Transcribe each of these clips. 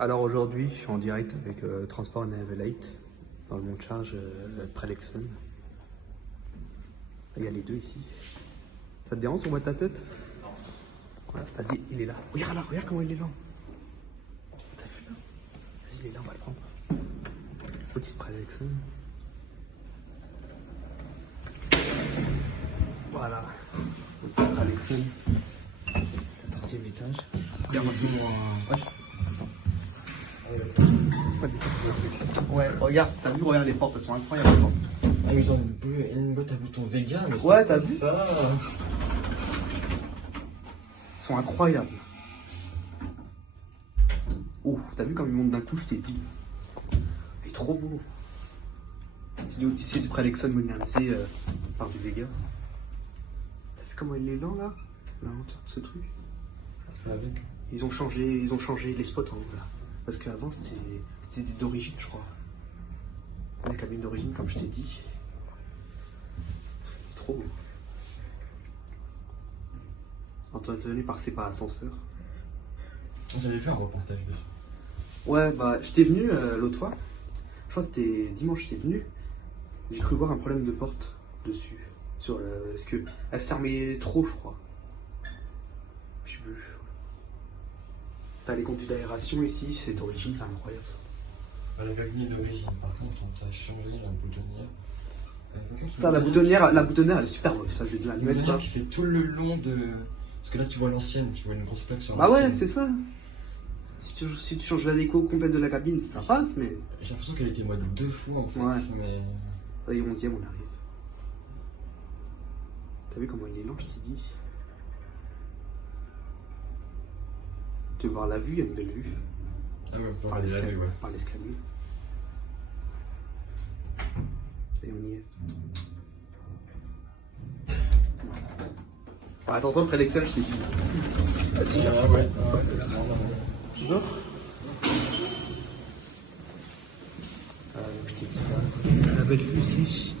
Alors aujourd'hui, je suis en direct avec Transport Nevelate dans le monte charge près d'Exxon. Il y a les deux ici. Ça te dérange sur moi de ta tête? Voilà, vas-y, il est là. Regarde là, regarde comment il est lent. T'as vu là? Vas-y, il est là, on va le prendre. L'autre il se près d'Exxon. Voilà. L'autre il se près d'Exxon. 14e étage. Regarde-moi ça. Ouais, regarde, t'as vu, regarde les portes, elles sont incroyables. Ah, ils ont une boîte à boutons vegan, mais ouais, t'as vu ça? Ils sont incroyables. Oh, t'as vu comme ils montent d'un coup, je t'ai dit. Il est trop beau. C'est du Odyssée du Pralexon modernisé par du Vega. T'as vu comment il est lent là? L'inventeur de ce truc. Ils ont changé les spots en haut là. Parce qu'avant c'était d'origine, je crois. La cabine d'origine, comme je t'ai dit. Trop beau. Entretenu par ascenseur. J'avais fait un reportage dessus. Ouais, bah j'étais venu l'autre fois. Je crois que c'était dimanche, j'étais venu. J'ai cru voir un problème de porte dessus. Parce que elle se fermait trop, je crois. Je sais plus. T'as les conduits d'aération ici, c'est d'origine, c'est incroyable. Bah, la cabine est d'origine, par contre, on t'a changé la boutonnière. Ça, la boutonnière, elle est super moche, ça, je vais te la mettre ça. Qui fait tout le long de. Parce que là, tu vois l'ancienne, tu vois une grosse plaque sur bah ouais, c'est ça. Si tu changes la déco complète de la cabine, ça passe, mais. J'ai l'impression qu'elle a été mode 2 fois en fait, ouais. Mais. Et 11e, on arrive. T'as vu comment il est lent, je t'ai dit. Tu veux voir la vue, il y a une belle vue. Ah ouais, par l'escalier. Et on y est. Ah, attends, près d'Excel, je t'ai dit. Vas-y, ouais. Toujours je t'ai dit la belle vue ici.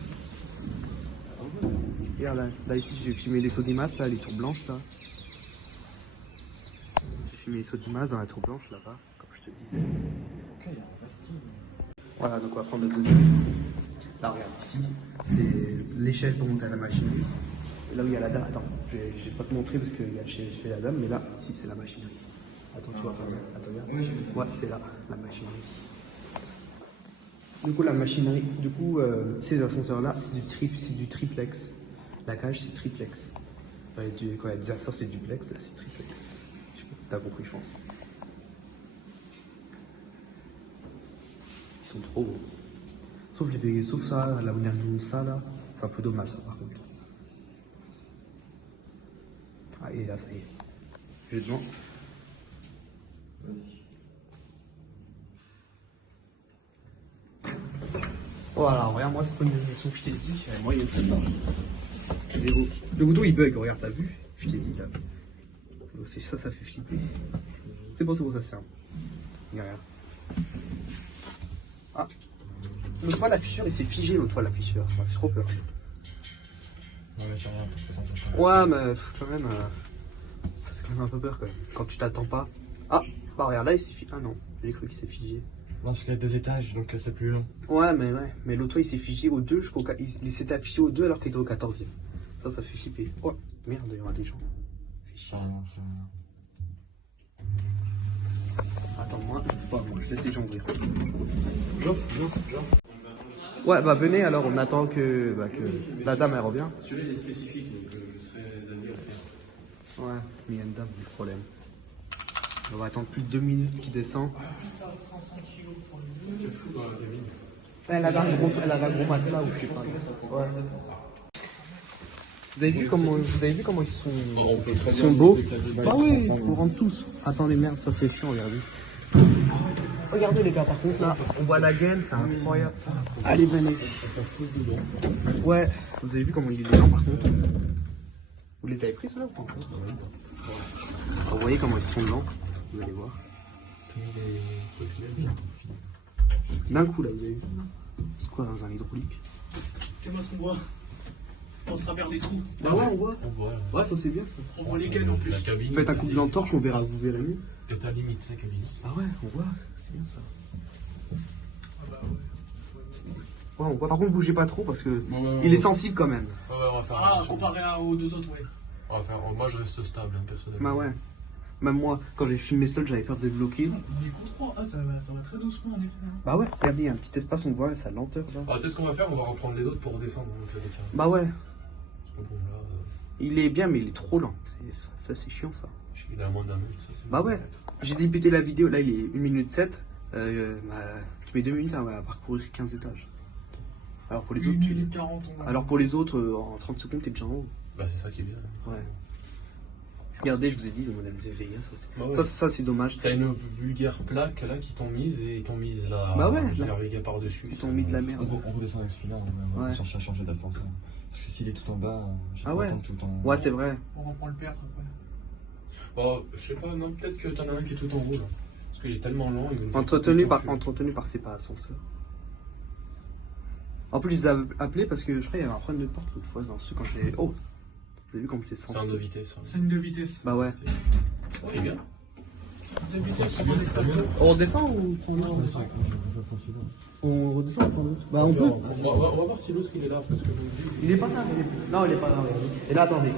Regarde là ici, j'ai fumé les Sodimas, là, les tours blanches là. J'ai fumé les Sodimas dans la tour blanche là-bas, comme je te disais. Ok, il y a un plastique. Voilà, donc on va prendre le deuxième. Là, regarde, ici, c'est l'échelle pour monter à la machinerie. Et là où il y a la dame, attends, je vais pas te montrer parce qu'il y a chez la dame, mais là, ici, c'est la machinerie. Attends, tu vois pas bien. Attends, regarde. Ouais, c'est là, la machinerie. Du coup, la machinerie, ces ascenseurs-là, c'est du triplex. La cage, c'est triplex. Quand il y a des ascenseurs, c'est duplex, là, c'est triplex. Je sais pas, t'as compris, je pense. Ils sont trop beaux. Sauf ça, la modernisation de ça, là, c'est un peu dommage, ça, par contre. Ah, et là, ça y est. Je demande. Vas-y. Voilà, regarde-moi cette modernisation que je t'ai dit, elle est moyenne celle-là. Le bouton il bug, regarde, t'as vu? Je t'ai dit là. Ça fait flipper. C'est bon, ça se ferme. Il n'y a rien. Ah! L'autre fois, la fissure, il s'est figé l'autre fois, la fissure. Ça m'a fait trop peur. Non, mais c'est rien, t'as fait sensation. Ouais, mais quand même, ça fait quand même un peu peur quand même. Quand tu t'attends pas. Ah! Bah, regarde, là, il s'est figé. Ah non, j'ai cru qu'il s'est figé. Non, parce qu'il y a 2 étages, donc c'est plus long. Ouais, mais l'autre fois, il s'est figé au 2, il s'était affiché au 2 alors qu'il était au 14e. Ça fait flipper. Oh, merde, il y aura des gens. Attends-moi, je sais pas, moi, je laisse les gens ouvrir. Genre. Ouais, bah venez alors, on attend que la dame elle revient. Celui-là il est spécifique, donc je serai d'avis à faire. Ouais, mais il y a une dame, le problème. On va attendre plus de 2 minutes qu'il descend. Qu'est-ce qu'il fout dans la cabine? Elle avait un gros matelas ou je sais pas. Ouais. Vous avez vu comment ils sont beaux? Bah oui, on rentre tous. Attendez, merde, ça c'est chiant, regardez. Regardez les gars, par contre là, on voit la gaine, c'est incroyable ça. Allez, venez. Ouais, vous avez vu comment il est lent par contre? Vous les avez pris ceux-là ou pas? Vous voyez comment ils sont lents, vous allez voir. D'un coup là, vous avez vu? C'est quoi dans un hydraulique? Qu'est-ce qu'on voit? On travers les trous. Bah ouais, on voit. On voit. Ouais, ça c'est bien ça. On voit les gaines en plus. Faites un coup de lampe torche, vous verrez mieux. Et t'as limité la cabine. Ah ouais, on voit, c'est bien ça. Ah bah ouais. Ouais, on voit. Par contre, bougez pas trop parce que Ouais, il est sensible quand même. Ouais, on va faire. Ah, attention. comparé aux deux autres, oui. On va faire. Moi, je reste stable, hein, personnellement. Bah ouais. Même moi, quand j'ai filmé seul, j'avais peur de bloquer. On est contre 3. Ah, ça va très doucement en effet. Hein. Bah ouais, regardez, il y a un petit espace, on voit sa lenteur là. Ah, tu sais ce qu'on va faire? On va reprendre les autres pour redescendre. Donc, le décalage. Bah ouais, Parce que bon, là, il est bien, mais il est trop lent. Ça, c'est chiant ça. il est à moins d'un minute, ça c'est. Bah ouais. J'ai débuté la vidéo, là il est 1 minute 7. Bah, tu mets 2 minutes à parcourir 15 étages. Alors pour les 1 autres, minute 40, on va. Alors pour les autres, en 30 secondes, t'es déjà en haut. Bah, c'est ça qui est bien. Ouais. Regardez, je vous ai dit, ils ont modernisé Vegas. Bah ouais. Ça, c'est dommage. T'as une vulgaire plaque là qui t'ont mise et ils t'ont mise là. Bah ouais, Vulgaire Vega par-dessus. Ils t'ont mis de la merde. On redescend avec celui-là, on va Ouais. chercher à changer d'ascenseur. Parce que s'il est tout en bas, je sais Ah pas ouais. attendre tout en Ouais, c'est vrai. On reprend le père après. Bah, je sais pas, non, peut-être que t'en as un qui est tout en haut là. Parce qu'il est tellement lent, il va nous faire Entretenu tout par, le temps entretenu par c'est pas ascenseur. En plus, ils avaient appelé parce que je crois qu'il y avait un problème de porte l'autre fois dans ceux quand je l'ai. Oh! Vous avez vu comme c'est C'est un de sensible? vitesse. C'est une de vitesse. Bah ouais. Ouais, il est bien. De vitesse, on dit que ça peut. On redescend ou on prend l'autre? On redescend ou on prend l'autre? Bah on peut. On va voir si l'autre il est là. Parce que Il est pas là. Non, il est pas là. Et là, attendez.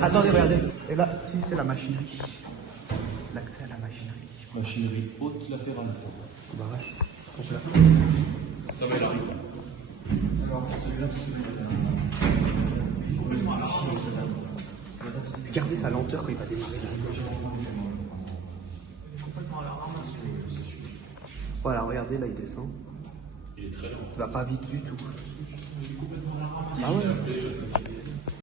Attendez, regardez. Et là, si c'est la machinerie. L'accès à la machinerie. Machinerie haute latérale. Bah ouais. Donc là. ça va, il arrive. Regardez sa lenteur quand il va démarrer. Voilà, regardez, là il descend. Il est très lent. Il va pas vite du tout. Ah ouais.